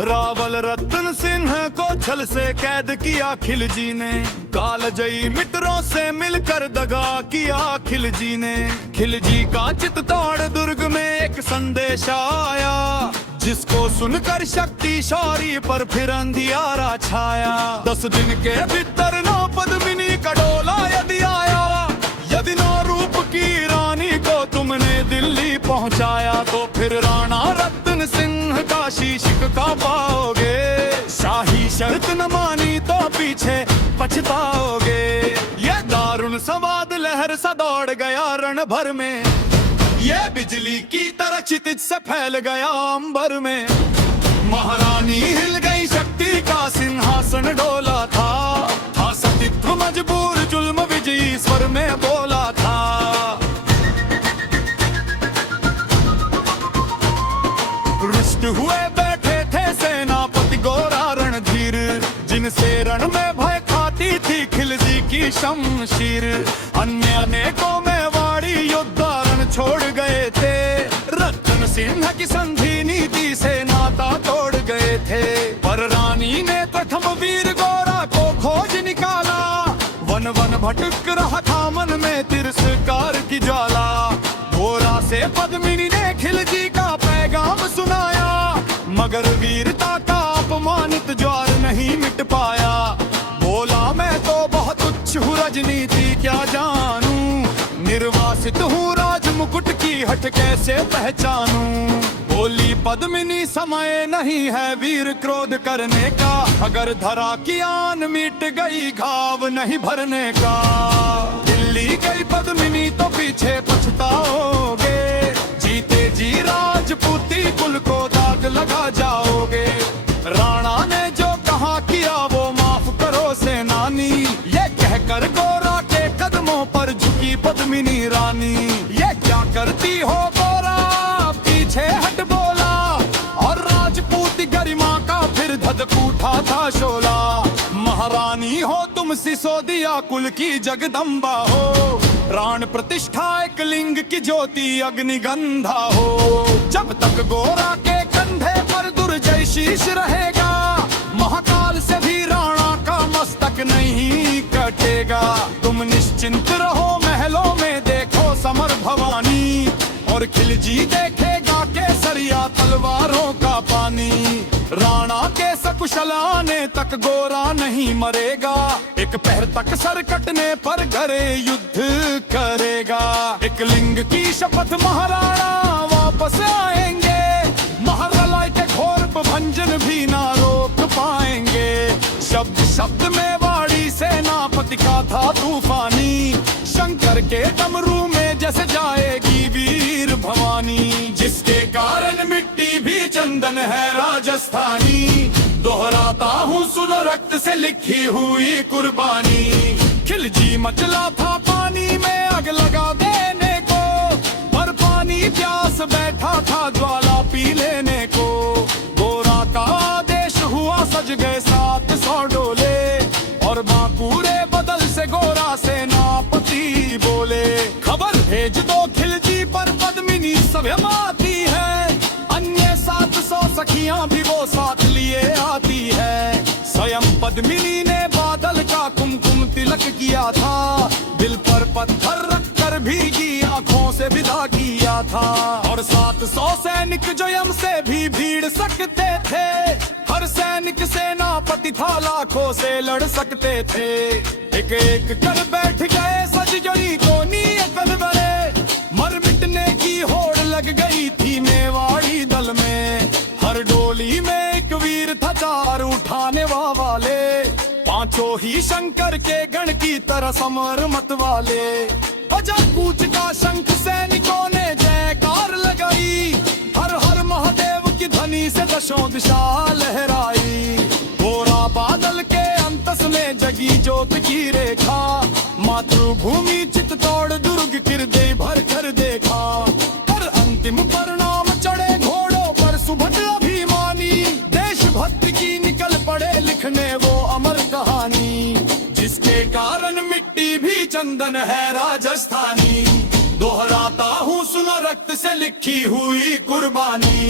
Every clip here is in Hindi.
रावल रतन सिंह को छल से कैद किया खिलजी ने, कालजयी मित्रों से मिलकर दगा किया खिलजी ने। खिलजी का चित्तौड़ दुर्ग में एक संदेश आया, जिसको सुनकर शक्तिशाली पर फिर अंधियारा छाया। 10 दिन के भीतर नौ पद्मिनी का डोला यदि आया, यदि नौ रूप की रानी को तुमने दिल्ली पहुंचाया, तो फिर राणा रतन सिंह का शीशिक का पाओगे। शाही शर्त न मानी तो पीछे पछताओगे। ये दारुण संवाद लहर सा दौड़ गया रण भर में, ये बिजली की तरह क्षितिज से फैल गया अंबर में। महारानी हिल गई, शक्ति का सिंहासन डोला था सतीत्व मजबूर, जुल्म विजयी स्वर में बोला था। रुष्ट हुए बैठे थे सेनापति गोरा रणधीर, जिनसे रण में भय खाती थी खिलजी की शमशीर। अन्य अनेकों में वाड़ी योद्धा रण छोड़ गए थे, रतन सिंह की संधि नीति से नाता तोड़ गए थे। पर रानी ने प्रथम वीर गोरा को खोज निकाला, वन वन भटक रहा था मन में तिरस्कार की ज्वाला। गोरा से पद्मिनी ने खिलजी का पैगाम सुनाया, मगर वीरता का अपमानित ज्वार नहीं मिट पाया। बोला मैं तो बहुत उच्च हूँ, राजनीति क्या जानूं, निर्वासित हूँ राज मुकुट की हट कैसे पहचानूं। बोली पद्मिनी समय नहीं है वीर क्रोध करने का, अगर धरा की आन मिट गई घाव नहीं भरने का। दिल्ली गई पद्मिनी तो पीछे पछताओगे, जीते जी राजपूती कुल को दाग लगा जाओगे। राणा ने जो कहा किया वो माफ करो सेनानी, ये कहकर गोरा के कदमों पर झुकी पद्मिनी रानी। ये क्या करती हो गोरा, पीछे हट बोला, और राजपूत गरिमा का फिर धधक उठा था शोला। महारानी हो तुम सिसोदिया कुल की जगदम्बा हो, प्राण प्रतिष्ठा एक लिंग की ज्योति अग्निगंधा हो। जब तक गोरा के कंधे पर दुर्जय शीश रहेगा, महाकाल से भी राणा का मस्तक नहीं कटेगा। तुम निश्चिंत रहो, महलों में देखो समर भवानी, और खिलजी देखेगा केसरिया तलवारों का पानी। राणा के सकुशल आने तक गोरा नहीं मरेगा, एक पहर तक सर कटने पर घरे युद्ध करेगा। एक लिंग की शपथ महाराणा वापस आएंगे, महारलय के घोर भंजन भी ना रोक पाएंगे। शब्द शब्द में वाड़ी सेनापति का था तूफानी, शंकर के डमरू में जैसे जाएगी वीर भवानी। जिसके कारण मिट्टी भी चंदन है राजस्थानी, दोहराता हूँ सुनो रक्त से लिखी हुई कुर्बानी। खिलजी मचला था पानी में आग लगा देने को, पर पानी प्यास बैठा था ज्वाला पी लेने को। गोरा का आदेश हुआ सज गए 700 डोले, और बांकुरे बदल से गोरा सेनापति बोले। खबर भेज दो खिलजी पर पद्मिनी सभ्यमाती है, अन्य 700 सखियां भी वो साथ लिए आती है। स्वयं पद्मिनी ने बादल का कुमकुम तिलक किया था, दिल पर पत्थर रखकर भीगी आंखों से विदा किया था। और 700 सैनिक जो यम से भी भीड़ सकते थे, हर सैनिक सेनापति था लाखों से लड़ सकते थे। एक एक कर बैठ गए सज गई कोनी कलवरे, मर मिटने की होड़ लग गई थी मेवाड़ी दल में। हर डोली में एक वीर था चार उठाने वाले, पांचों ही शंकर के गण की तरह समर मत वाले। बजा कूच का शंख सैनिकों ने जयकार लगाई, हर हर महादेव की ध्वनि से दशों दिशा लहराई। गोरा बादल के अंतस में जगी ज्योत की रेखा, मातृभूमि चित्तौड़ दुर्ग किरदे भर कर देखा। पर अंतिम परिणाम चढ़े घोड़ों पर सुभट अभिमानी, देशभक्ति की निकल पड़े लिखने वो अमर कहानी। जिसके कारण मिट्टी भी चंदन है राजस्थानी, दोहराता हूँ सुनो रक्त से लिखी हुई कुर्बानी।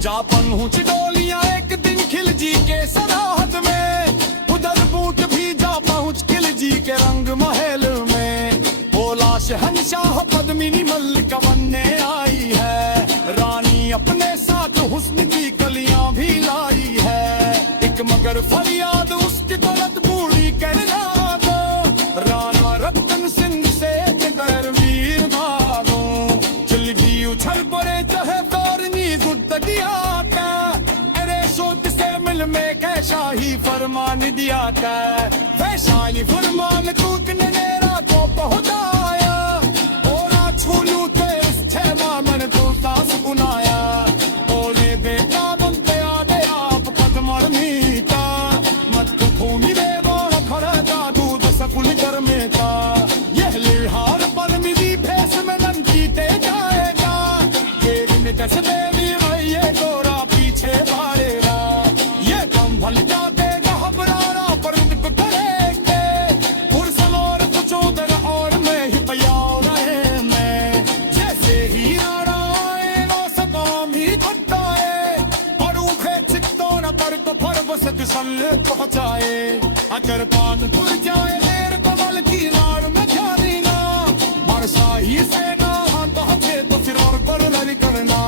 जापन हूँ चिडोलियां एक दिन खिल जी के सराहत में, उधर बूट भी जा पहुंच खिल जी के रंग महल में। बोला शहंशाह पद्मिनी मल्लिका बनने आई है, रानी अपने साथ हुस्न की कलियां भी लाई है। एक मगर फरियाद उसकी दौलत बूढ़ी कहना दो, राणा रतन सिंह से कर वीर भागो। चल भी उछल पड़े चाहे तोरनी गुद्दगिया का, अरे सोच से मिल में कैसा ही फरमान दिया था। वैसा ही फरमान टूटने मेरा को पहुंचाया, और छू लूं ते उस छेमा मन तो सास बुनाया। ओले बेटा बनते आगे आप पदमर मीता, मत भूमि में बोल खड़ा जादू दसकुल कर में था। यह लिहार पल मिली भेस में नन जीते जाएगा, ये दिन कैसे देवी ये गोरा पीछे भारेगा। ये कम भल जाते घबराना पर करेंगे, पुरसलोर कुछो दर और में ही प्यार रहे मैं। जैसे ही राणा आए नो सकाम ही घटाए, और उठे चित्तो न कर तो फर बसत सल पहुंचाए। अगर पान खुल जाए देर कमल की नार में जानी ना, बरसा ही से ना हाथ हथे तो फिर और कर नहीं करना।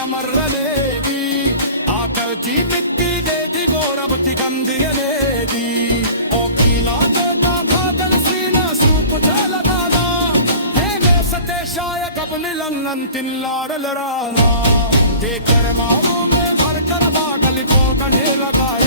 अमर रहेगी आकर की मिट्टी देगी गौरव की गंदी लेगी। ओकीला देता खातर सीना सूप लगा, है मैं सते शायक अपने लंगन तिन लाड़ लड़ाना। देकर मारू में भर कर बागल को गले लगाया।